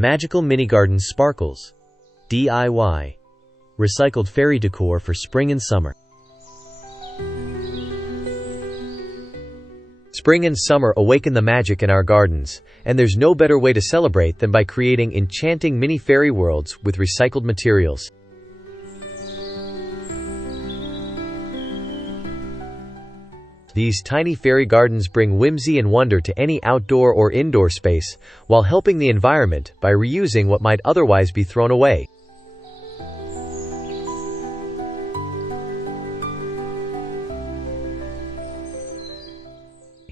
Magical Mini Garden Sparkles. DIY. Recycled fairy decor for spring and summer. Spring and summer awaken the magic in our gardens, and there's no better way to celebrate than by creating enchanting mini fairy worlds with recycled materials. These tiny fairy gardens bring whimsy and wonder to any outdoor or indoor space, while helping the environment by reusing what might otherwise be thrown away.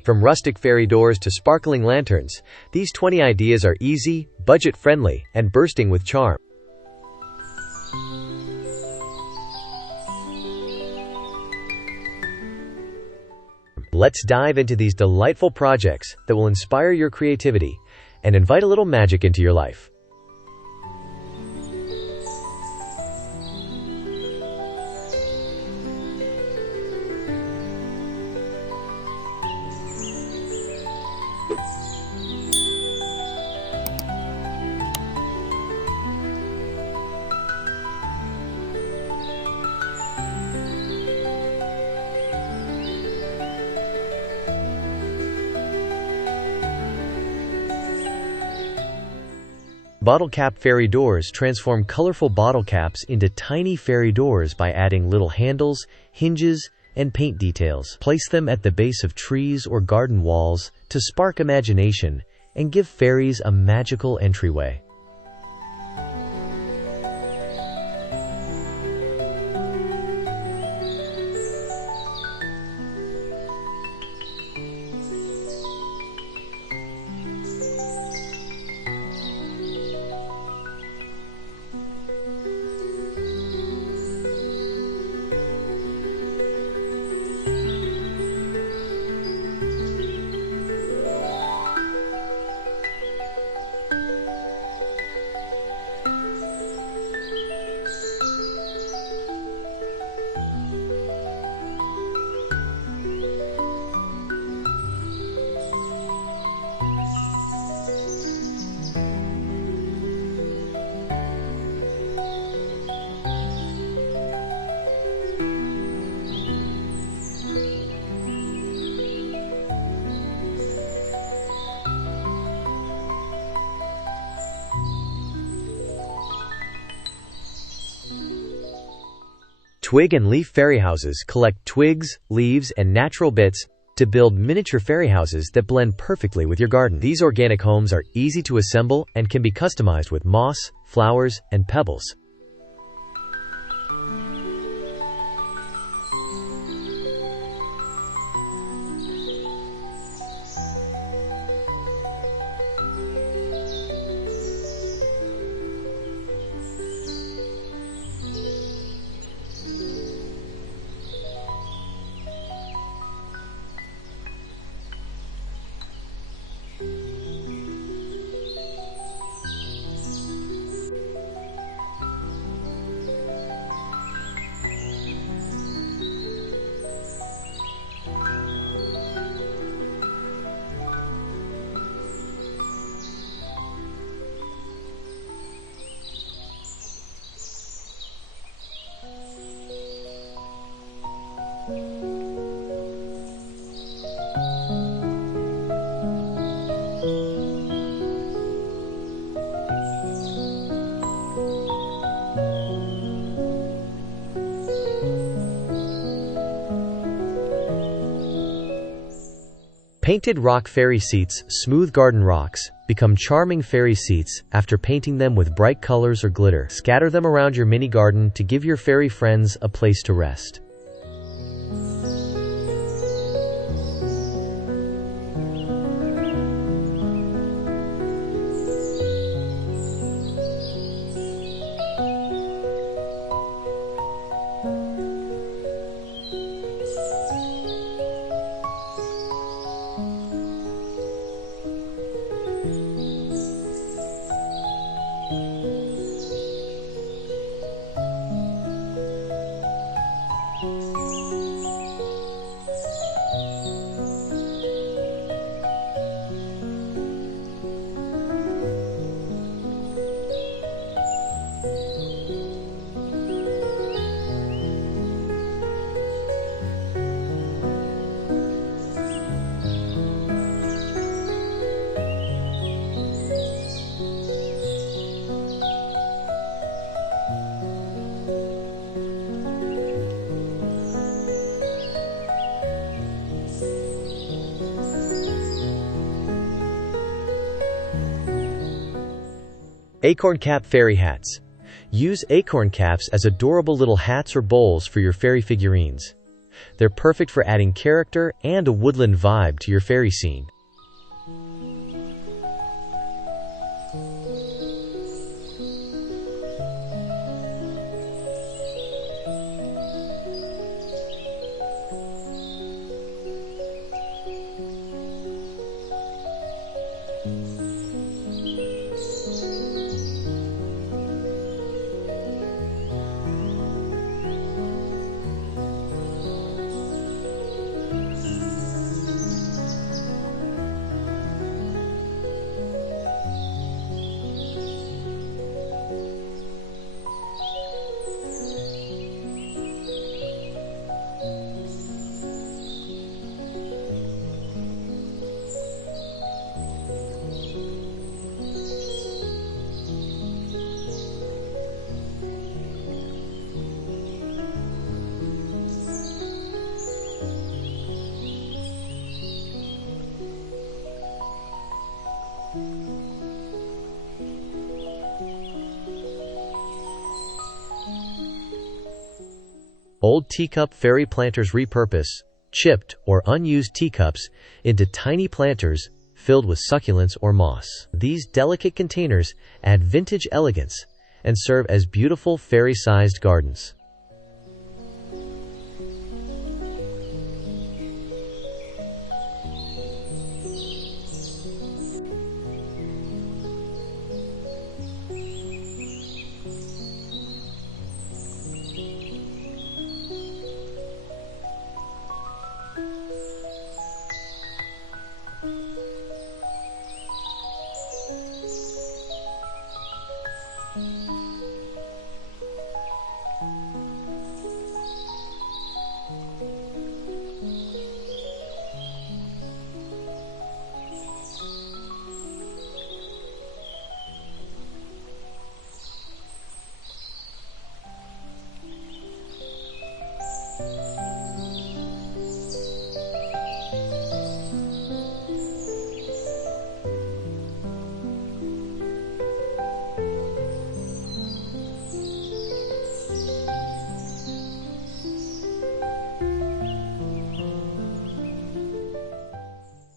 From rustic fairy doors to sparkling lanterns, these 20 ideas are easy, budget-friendly, and bursting with charm. Let's dive into these delightful projects that will inspire your creativity and invite a little magic into your life. Bottle cap fairy doors transform colorful bottle caps into tiny fairy doors by adding little handles, hinges, and paint details. Place them at the base of trees or garden walls to spark imagination and give fairies a magical entryway. Twig and leaf fairy houses collect twigs, leaves, and natural bits to build miniature fairy houses that blend perfectly with your garden. These organic homes are easy to assemble and can be customized with moss, flowers, and pebbles. Painted rock fairy seats, smooth garden rocks, become charming fairy seats after painting them with bright colors or glitter. Scatter them around your mini garden to give your fairy friends a place to rest. Acorn Cap Fairy Hats. Use acorn caps as adorable little hats or bowls for your fairy figurines. They're perfect for adding character and a woodland vibe to your fairy scene. Old teacup fairy planters repurpose chipped or unused teacups into tiny planters filled with succulents or moss. These delicate containers add vintage elegance and serve as beautiful fairy-sized gardens.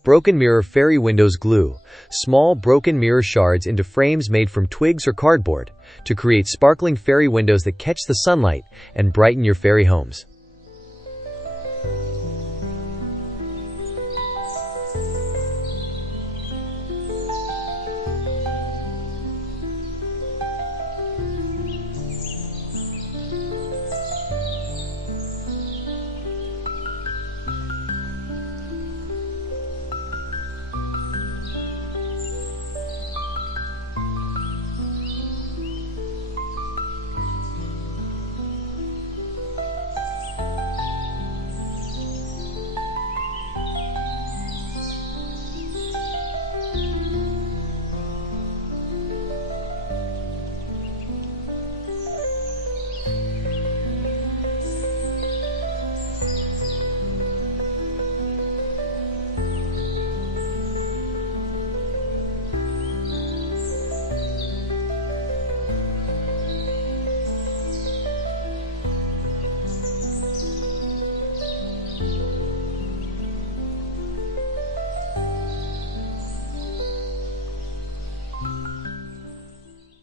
Broken mirror fairy windows glue small broken mirror shards into frames made from twigs or cardboard to create sparkling fairy windows that catch the sunlight and brighten your fairy homes.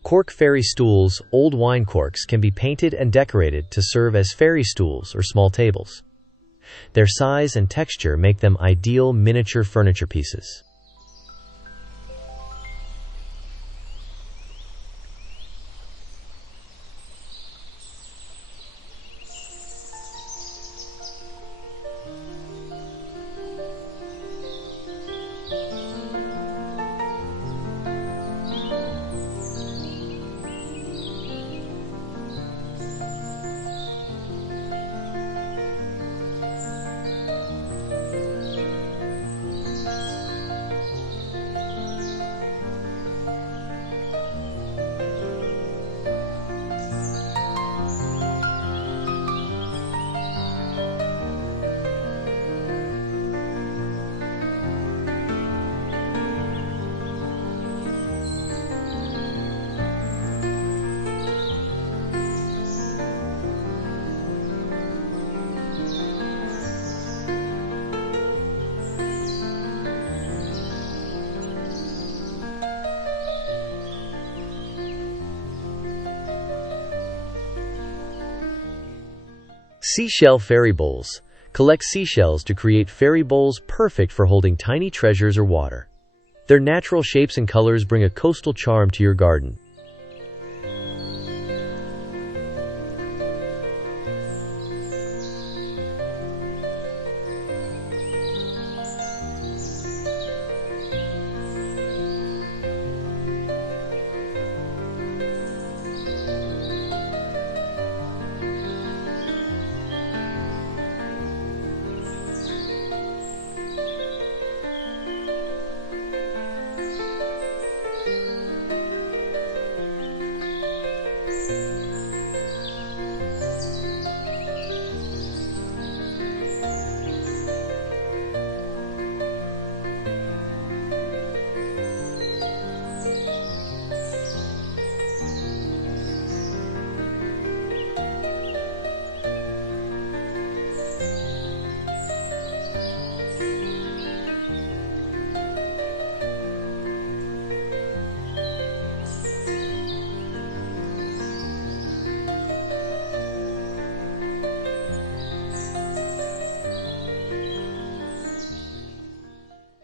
Cork fairy stools. Old wine corks can be painted and decorated to serve as fairy stools or small tables. Their size and texture make them ideal miniature furniture pieces. Seashell fairy bowls. Collect seashells to create fairy bowls perfect for holding tiny treasures or water. Their natural shapes and colors bring a coastal charm to your garden.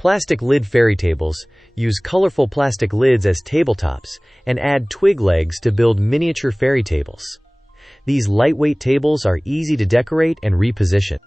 Plastic lid fairy tables. Use colorful plastic lids as tabletops and add twig legs to build miniature fairy tables. These lightweight tables are easy to decorate and reposition.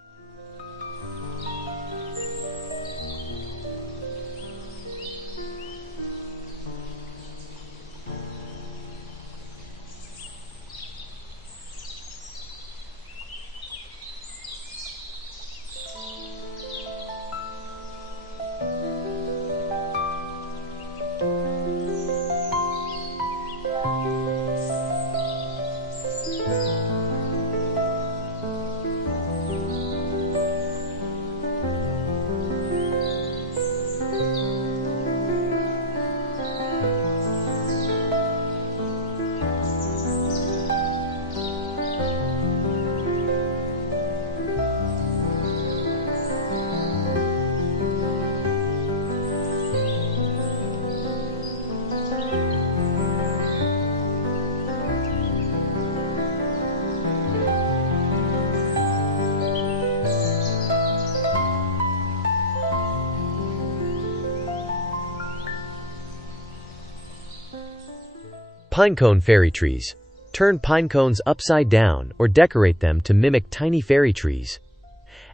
Pinecone fairy trees. Turn pine cones upside down or decorate them to mimic tiny fairy trees.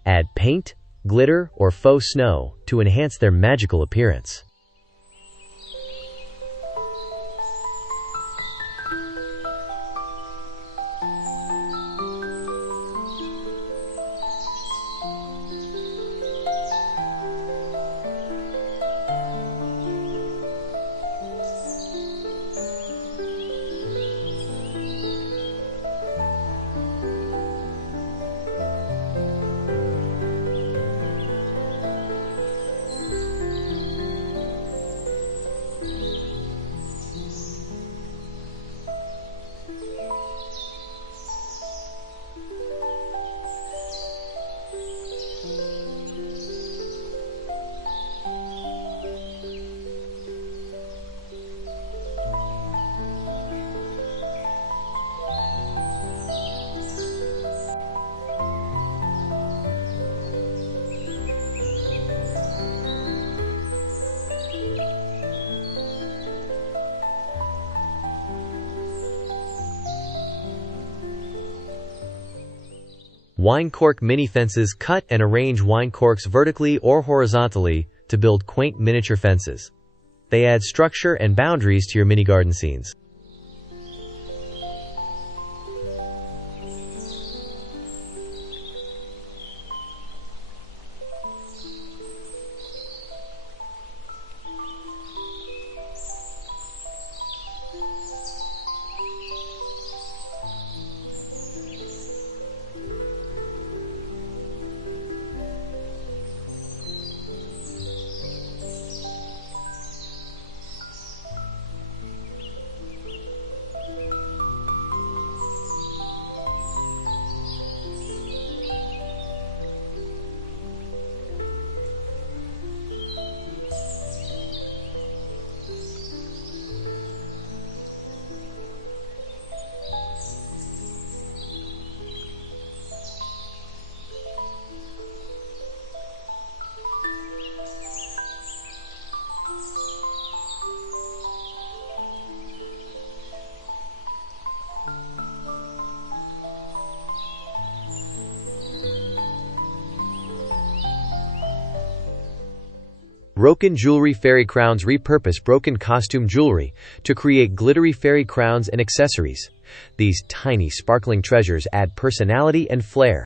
Add paint, glitter, or faux snow to enhance their magical appearance. Wine cork mini fences. Cut and arrange wine corks vertically or horizontally to build quaint miniature fences. They add structure and boundaries to your mini garden scenes. Broken Jewelry Fairy Crowns repurpose broken costume jewelry to create glittery fairy crowns and accessories. These tiny, sparkling treasures add personality and flair.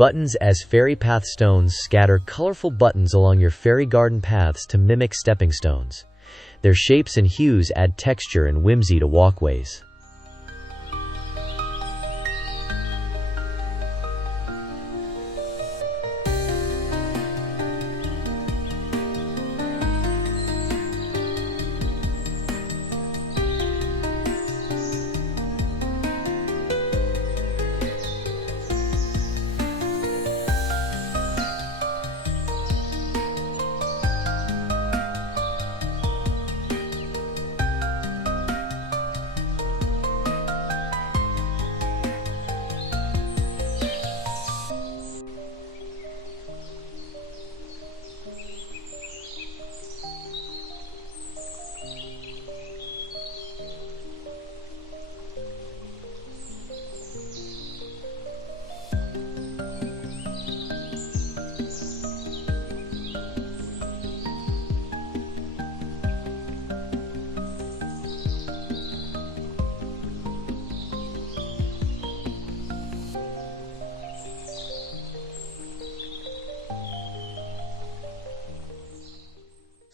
Buttons as fairy path stones scatter colorful buttons along your fairy garden paths to mimic stepping stones. Their shapes and hues add texture and whimsy to walkways.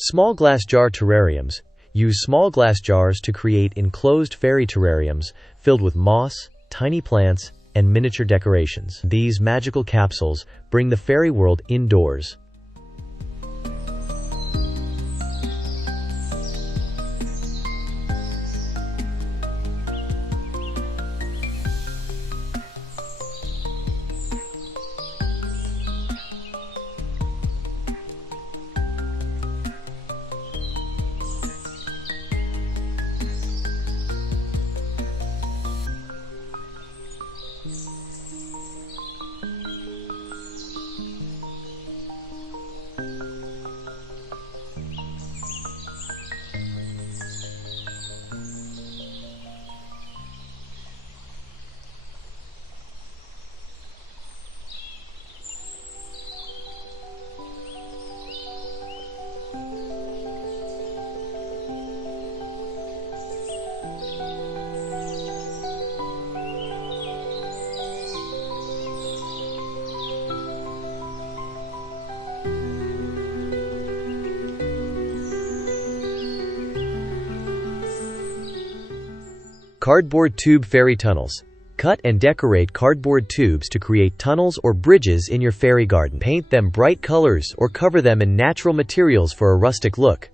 Small glass jar terrariums. Use small glass jars to create enclosed fairy terrariums filled with moss, tiny plants, and miniature decorations. These magical capsules bring the fairy world indoors. Cardboard tube fairy tunnels. Cut and decorate cardboard tubes to create tunnels or bridges in your fairy garden. Paint them bright colors or cover them in natural materials for a rustic look.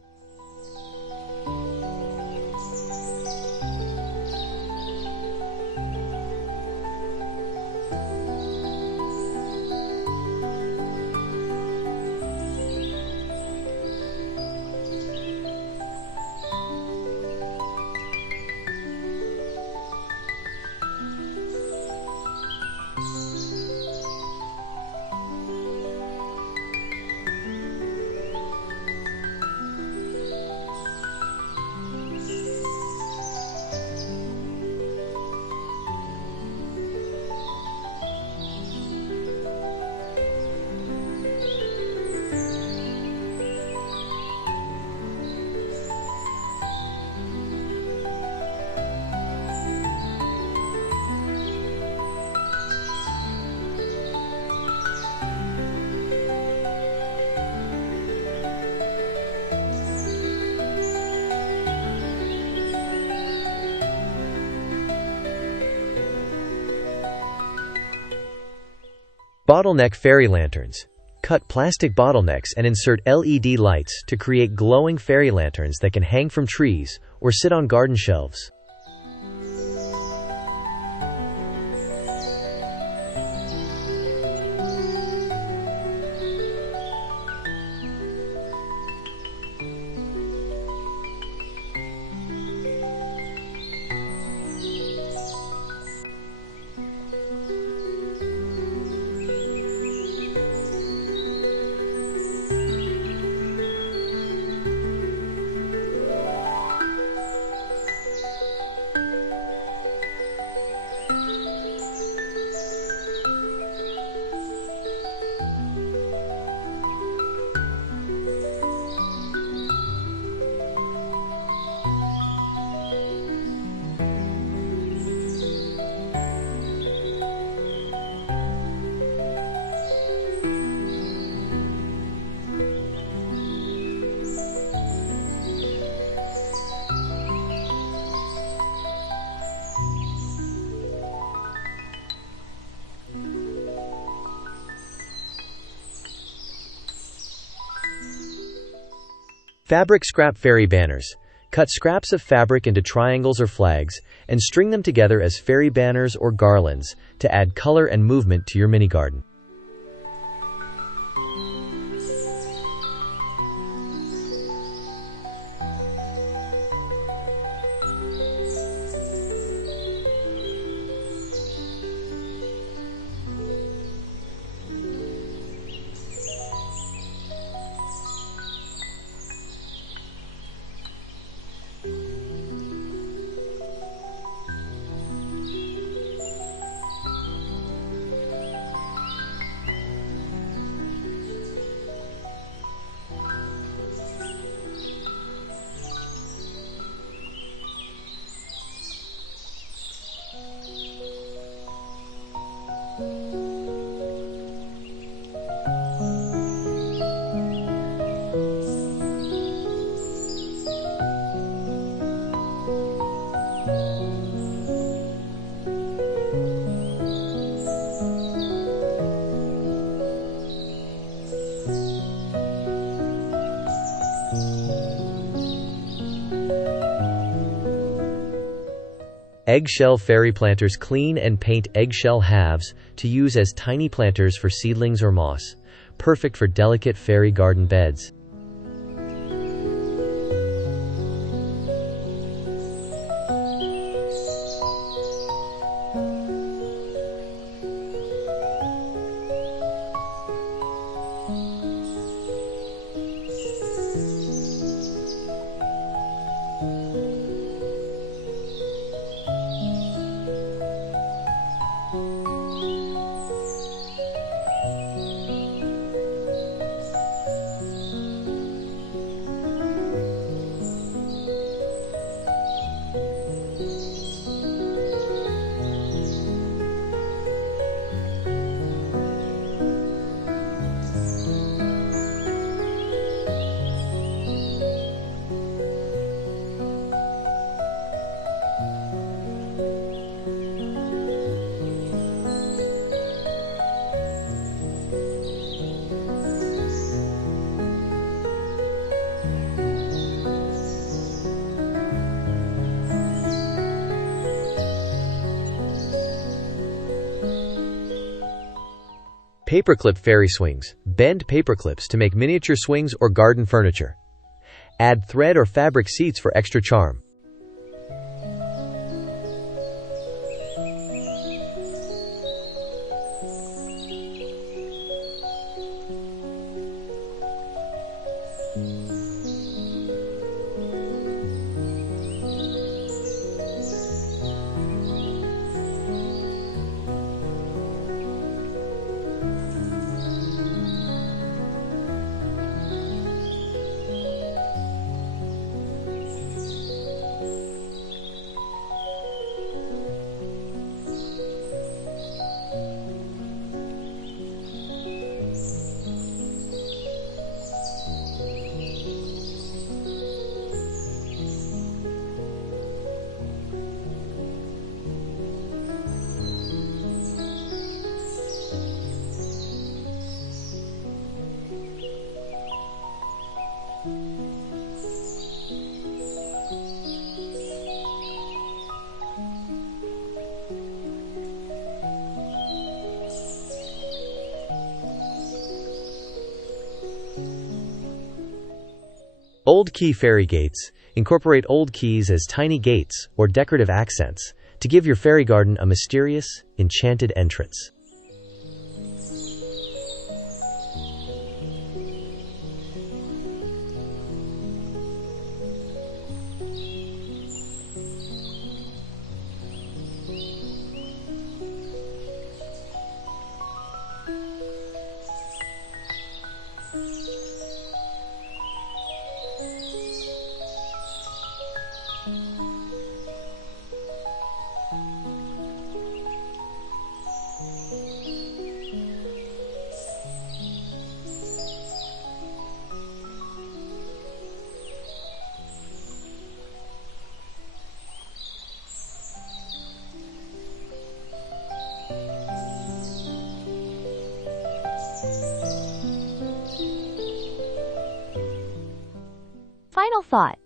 Bottleneck fairy lanterns. Cut plastic bottlenecks and insert LED lights to create glowing fairy lanterns that can hang from trees or sit on garden shelves. Fabric scrap fairy banners. Cut scraps of fabric into triangles or flags and string them together as fairy banners or garlands to add color and movement to your mini garden. Eggshell fairy planters. Clean and paint eggshell halves to use as tiny planters for seedlings or moss. Perfect for delicate fairy garden beds. Paperclip fairy swings. Bend paperclips to make miniature swings or garden furniture. Add thread or fabric seats for extra charm. Old key fairy gates. Incorporate old keys as tiny gates or decorative accents to give your fairy garden a mysterious, enchanted entrance. Final thought.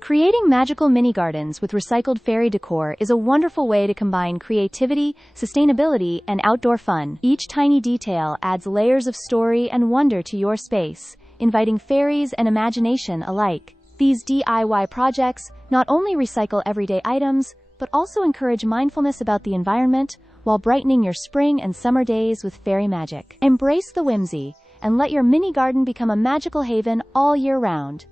Creating magical mini gardens with recycled fairy decor is a wonderful way to combine creativity, sustainability, and outdoor fun. Each tiny detail adds layers of story and wonder to your space, inviting fairies and imagination alike. These DIY projects not only recycle everyday items, but also encourage mindfulness about the environment while brightening your spring and summer days with fairy magic. Embrace the whimsy and let your mini garden become a magical haven all year round.